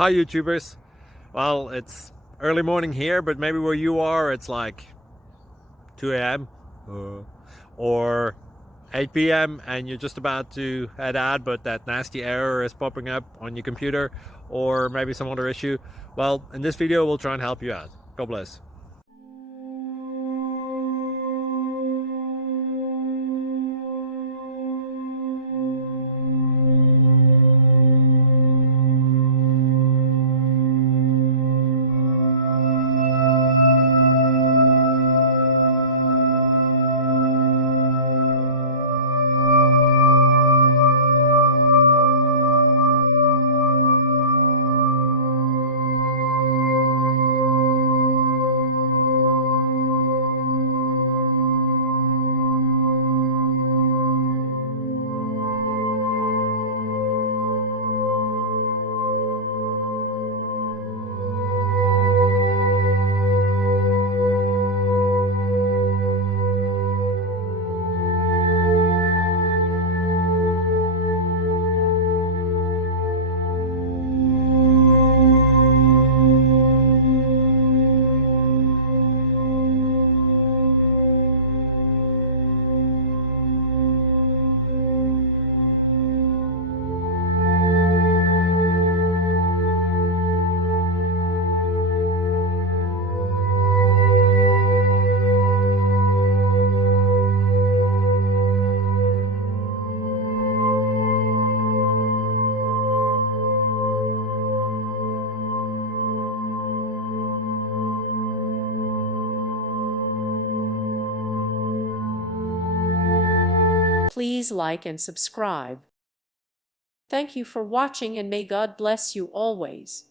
Hi YouTubers. Well, it's early morning here, but maybe where you are it's like 2 a.m. Or 8 p.m. and you're just about to head out, but that nasty error is popping up on your computer, or maybe some other issue. Well, in this video we'll try and help you out. God bless. Please like and subscribe. Thank you for watching, and may God bless you always.